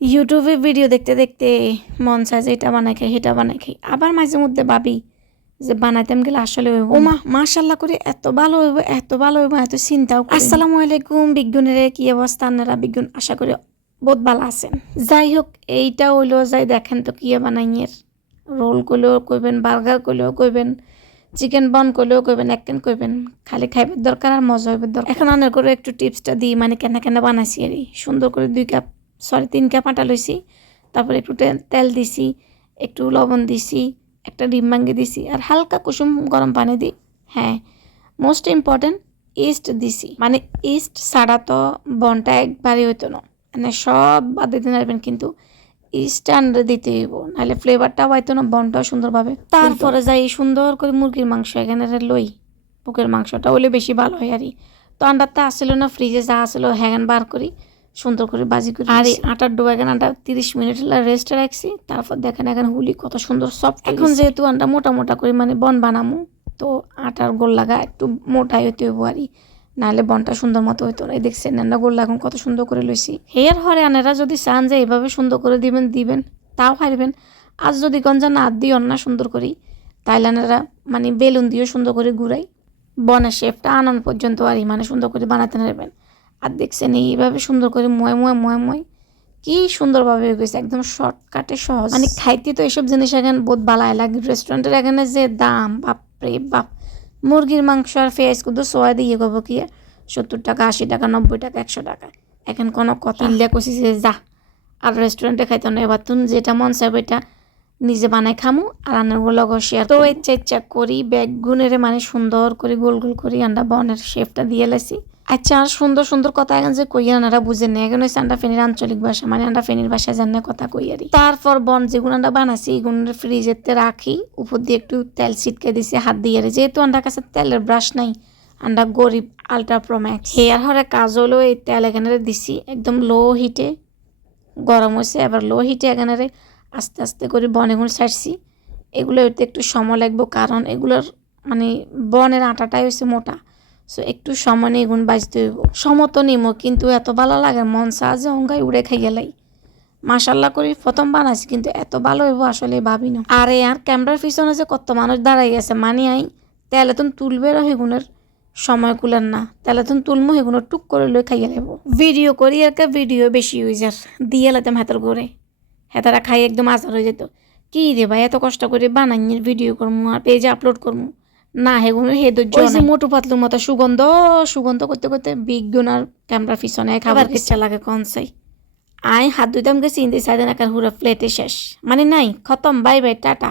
ইউটিউবে ভিডিও দেখতে দেখতে মন চায় যে এটা বানাই খাই সেটা বানাই খাই, আবার মাঝে মধ্যে ভাবি যে বানাইতাম গেলে আসলে হইব ও মা মাশাআল্লাহ করে এত ভালো হইব এত ভালো হইব এত চিন্তাও করি। আসসালামু আলাইকুম বিজ্ঞানের কি অবস্থা? আপনারা বিজ্ঞান আশা করি বহুত ভালো আছেন। যাই হোক এইটা হইলো যাই দেখেন তো কি বানাইয়ের রোল করলেও কইবেন, বার্গার করলেও কইবেন, চিকেন বন করলেও কইবেন, এককেন কইবেন, খালি খাইবার দরকার আর মজা হইবার দরকার। এখন আনার করে একটু টিপসটা দিই, মানে কেন কেন বানাইছি আর সুন্দর করে 3 কাপ আটা লইছি, তারপরে একটু তেল দিছি, একটু লবণ দিছি, একটা ডিম ভাঙ্গি দিছি আর হালকা কুসুম গরম পানি দিই। হ্যাঁ, মোস্ট ইম্পর্টেন্ট ইস্ট দিছি, মানে ইস্ট ছাড়া তো বনটা একবারই হইতো না, মানে সব বাদ দিতে পারবেন, কিন্তু ইস্ট আন্ডা দিতে হইব, নাহলে ফ্লেভারটাও হয়তো না, বনটাও সুন্দরভাবে। তারপরে যাই সুন্দর করে মুরগির মাংস এখানে লই, বুকের মাংসটা হলে বেশি ভালো হয় আর তো আন্ডারটা আসলো না, ফ্রিজে যা আসলো হ্যাগান বার করি সুন্দর করে বাজি করি। আর এই আটার ডো এখানে আটা 30 মিনিট রেস্টে রাখছি, তারপর দেখেন এখন হুলি কত সুন্দর সফট। এখন যেহেতু আন্ডা মোটা মোটা করে মানে বন বানামু, তো আটার গোল লাগা একটু মোটাই হইতে হইব আর নাহলে বনটা সুন্দর মতো হইতো না। দেখছেন আন্ডা গোল এখন কত সুন্দর করে লইছি। হেয়ার হরে আনেরা যদি চান যে এইভাবে সুন্দর করে দিবেন তাও খাইবেন, আর যদি গঞ্জা না দিও না সুন্দর করি, তাইলে আনেরা মানে বেলুন দিয়েও সুন্দর করে ঘুরাই বনের শেপটা আনন পর্যন্ত আর মানে সুন্দর করে বানাতে নেবেন। আর দেখছেন এইভাবে সুন্দর করে ময় কি সুন্দরভাবে হয়ে গেছে, একদম শর্টকাটে সহজ। মানে খাইতে তো এসব জিনিস এখানে বহুত ভালো লাগে। রেস্টুরেন্টের এখানে যে দাম, বাপরে বাপ, মুরগির মাংস আর পেঁয়াজ কুদু সোয়া দিয়ে করবো কি 70 টাকা 80 টাকা 90 টাকা 100 টাকা। এখন কোনো কথা ইল্লা কষি যে যা আর রেস্টুরেন্টে খাইতো না, এবার তুমি যেটা মন চাইবে এটা নিজে বানাই খামু আর আনারগুলো শেয়ার। তো ইচ্ছা করি বেগুনের মানে সুন্দর করে গোল গোল করি আন্ডা বনের শেপটা দিয়ে লাইছি। আচ্ছা, আর সুন্দর সুন্দর কথা এখন যে কই আনারা বুঝেন না, এখন হচ্ছে আন্ডা ফেনির আঞ্চলিক ভাষা, মানে আন্ডা ফেনির ভাষায় জানে কথা কই আরি। তারপর বন যেগুলো আন্ডা বানাইছি এগুলো ফ্রিজেতে রাখি, উপর দিয়ে একটু তেল ছিটকে দিছি হাত দিয়ে, যেহেতু আন্ডার কাছে তেলের ব্রাশ নাই, আন্ডা গরিব আলট্রা প্রোম্যাক্স। হেয়ার হরে কাজ হলো এই তেল এখানে দিছি একদম লো হিটে গরম হয়েছে, এবার লো হিটে এখানে আস্তে আস্তে করে বন এগুলো ছাড়ছি। এগুলো হইতে একটু সময় লাগবো, কারণ এগুলোর মানে বনের আটাটাই হয়েছে মোটা, সো একটু সময় নিয়ে এগুলো বাজতে হইব। সময় তো নিমো, কিন্তু এত ভালো লাগে মন সাজে অঙ্গাই উড়ে খাই গেলাই। মাশাল্লাহ করি প্রথম বানাইছি, কিন্তু এত ভালো হইব আসলে ভাবি না। আর আর ক্যামেরার পিছনে যে কত মানুষ দাঁড়াই গেছে, মানে আই তেলে তুমি তুলবে সেগুলোর সময় কুলেন না, তাহলে তুমি তুলমো সেগুলো টুক করে লই খাইয়ে নেব। ভিডিও করি আর ভিডিও বেশি হয়ে যার দিয়ে লাইতাম হাতের ঘরে, হেতারা খাই একদম আজার হয়ে যেত। কি রে ভাই এত কষ্ট করে বানাইয়ের ভিডিও করবো আর পেজে আপলোড করবো না, হেগুলো হে ধৈর্য মোটু পাতলুর মতো সুগন্ধ করতে করতে বিজ্ঞান আর ক্যামেরা পিছনে খাবার ইচ্ছা লাগে কন চাই। আয় হাত ধুইতাম গেছি ইন্দি সাইডে নাকার হুরা প্লেটে শেষ, মানে নাই খতম, বাই বাই টাটা।